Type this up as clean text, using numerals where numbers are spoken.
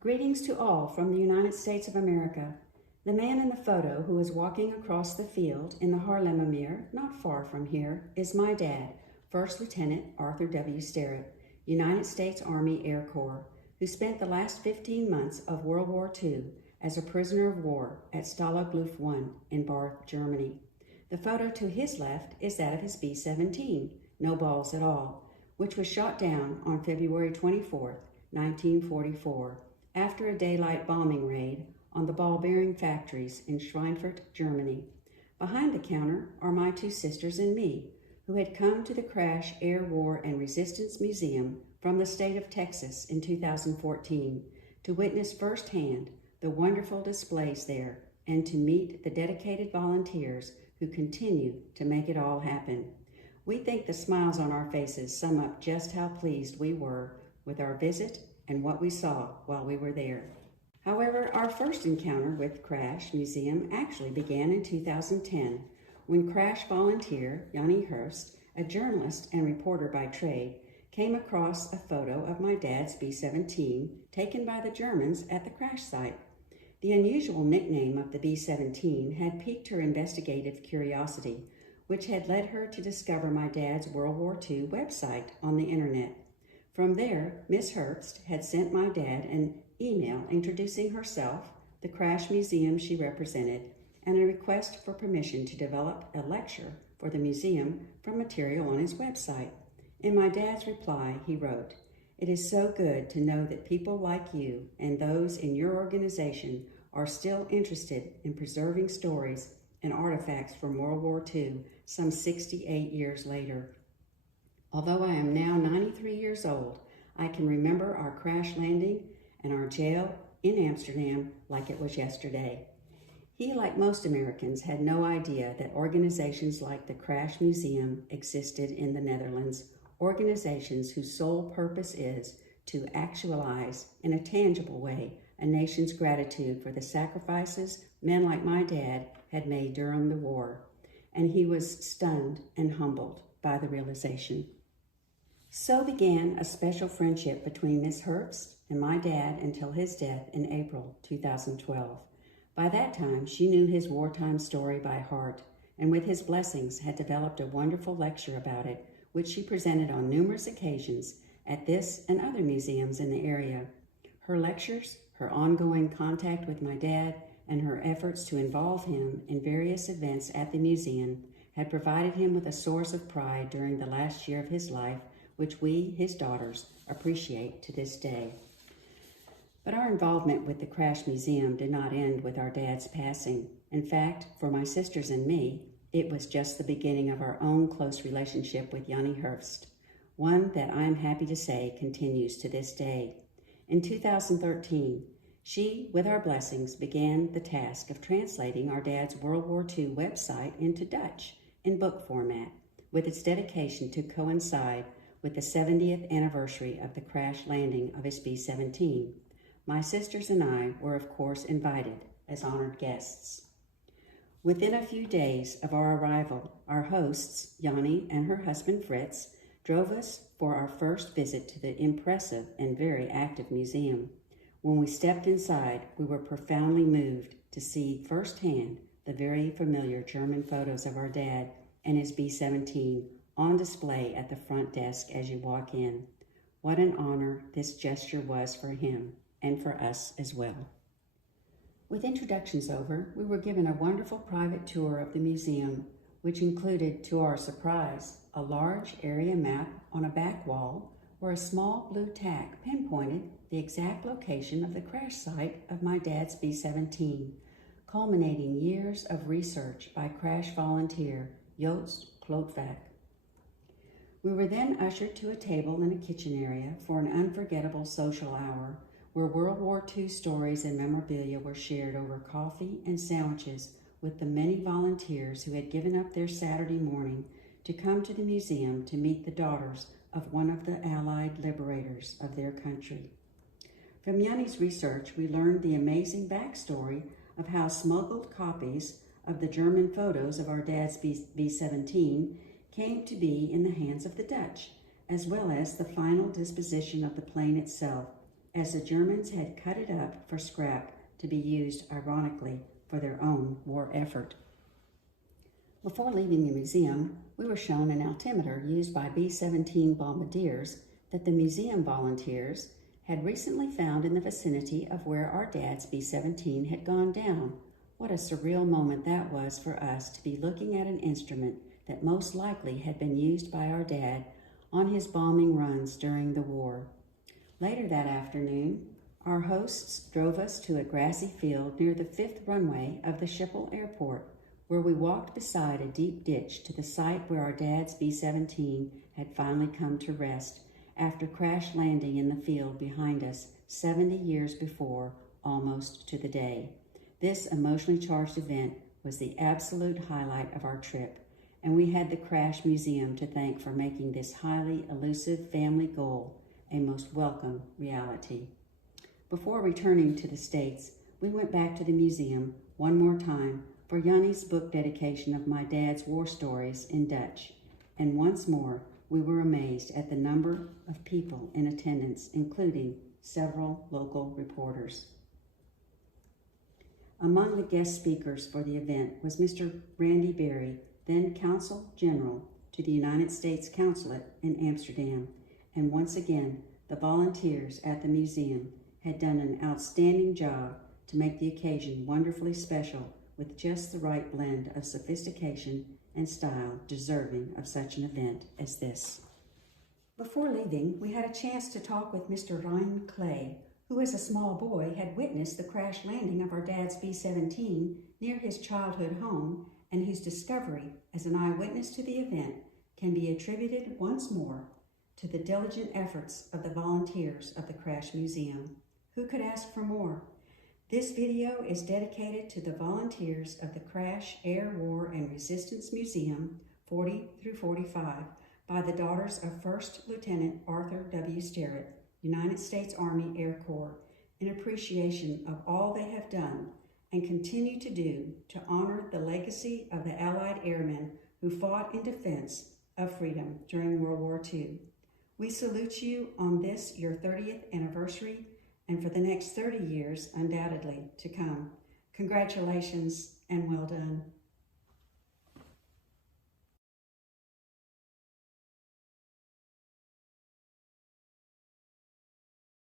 Greetings to all from the United States of America. The man in the photo who is walking across the field in the Haarlemmermeer, not far from here, is my dad, First Lieutenant Arthur W. Starratt, United States Army Air Corps, who spent the last 15 months of World War II as a prisoner of war at Stalag Luft in Barth, Germany. The photo to his left is that of his B-17, no balls at all, which was shot down on February 24, 1944, after a daylight bombing raid on the ball-bearing factories in Schweinfurt, Germany. Behind the counter are my two sisters and me, who had come to the CRASH Air War and Resistance Museum from the state of Texas in 2014 to witness firsthand the wonderful displays there and to meet the dedicated volunteers who continue to make it all happen. We think the smiles on our faces sum up just how pleased we were with our visit and what we saw while we were there. However, our first encounter with CRASH Museum actually began in 2010 when CRASH volunteer Yanni Hurst, a journalist and reporter by trade, came across a photo of my dad's B-17 taken by the Germans at the crash site. The unusual nickname of the B-17 had piqued her investigative curiosity, which had led her to discover my dad's World War II website on the internet. From there, Miss Herbst had sent my dad an email introducing herself, the CRASH Museum she represented, and a request for permission to develop a lecture for the museum from material on his website. In my dad's reply, he wrote, "It is so good to know that people like you and those in your organization are still interested in preserving stories and artifacts from World War II some 68 years later. Although I am now 93 years old, I can remember our crash landing and our jail in Amsterdam like it was yesterday." He, like most Americans, had no idea that organizations like the CRASH Museum existed in the Netherlands, organizations whose sole purpose is to actualize in a tangible way a nation's gratitude for the sacrifices men like my dad had made during the war, and he was stunned and humbled by the realization. So began a special friendship between Miss Herbst and my dad until his death in April 2012. By that time, she knew his wartime story by heart, and with his blessings had developed a wonderful lecture about it, which she presented on numerous occasions at this and other museums in the area. Her lectures, her ongoing contact with my dad, and her efforts to involve him in various events at the museum had provided him with a source of pride during the last year of his life, which we, his daughters, appreciate to this day. But our involvement with the CRASH Museum did not end with our dad's passing. In fact, for my sisters and me, it was just the beginning of our own close relationship with Yanni Hurst, one that I am happy to say continues to this day. In 2013, she, with our blessings, began the task of translating our dad's World War II website into Dutch in book format, with its dedication to coincide with the 70th anniversary of the crash landing of his B-17. My sisters and I were, of course, invited as honored guests. Within a few days of our arrival, our hosts, Yanni and her husband Fritz, drove us for our first visit to the impressive and very active museum. When we stepped inside, we were profoundly moved to see firsthand the very familiar German photos of our dad and his B-17 on display at the front desk as you walk in. What an honor this gesture was for him and for us as well. With introductions over, we were given a wonderful private tour of the museum, which included, to our surprise, a large area map on a back wall where a small blue tack pinpointed the exact location of the crash site of my dad's B-17, culminating years of research by crash volunteer Joost Klootvak. We were then ushered to a table in a kitchen area for an unforgettable social hour where World War II stories and memorabilia were shared over coffee and sandwiches with the many volunteers who had given up their Saturday morning to come to the museum to meet the daughters of one of the Allied liberators of their country. From Yanni's research, we learned the amazing backstory of how smuggled copies of the German photos of our dad's B-17 came to be in the hands of the Dutch, as well as the final disposition of the plane itself, as the Germans had cut it up for scrap to be used, ironically, for their own war effort. Before leaving the museum, we were shown an altimeter used by B-17 bombardiers that the museum volunteers had recently found in the vicinity of where our dad's B-17 had gone down. What a surreal moment that was for us to be looking at an instrument that most likely had been used by our dad on his bombing runs during the war. Later that afternoon, our hosts drove us to a grassy field near the 5th runway of the Schiphol Airport, where we walked beside a deep ditch to the site where our dad's B-17 had finally come to rest after crash landing in the field behind us 70 years before, almost to the day. This emotionally charged event was the absolute highlight of our trip, and we had the CRASH Museum to thank for making this highly elusive family goal a most welcome reality. Before returning to the States, we went back to the museum one more time for Yanni's book dedication of my dad's war stories in Dutch, and once more we were amazed at the number of people in attendance, including several local reporters. Among the guest speakers for the event was Mr. Randy Berry, then Consul General to the United States Consulate in Amsterdam, and once again, the volunteers at the museum had done an outstanding job to make the occasion wonderfully special with just the right blend of sophistication and style deserving of such an event as this. Before leaving, we had a chance to talk with Mr. Ryan Clay, who as a small boy had witnessed the crash landing of our dad's B-17 near his childhood home, and whose discovery as an eyewitness to the event can be attributed once more to the diligent efforts of the volunteers of the CRASH Museum. Who could ask for more? This video is dedicated to the volunteers of the CRASH Air, War, and Resistance Museum 40 through 45 by the daughters of First Lieutenant Arthur W. Starratt, United States Army Air Corps, in appreciation of all they have done and continue to do to honor the legacy of the Allied airmen who fought in defense of freedom during World War II. We salute you on this, your 30th anniversary, and for the next 30 years, undoubtedly, to come. Congratulations and well done.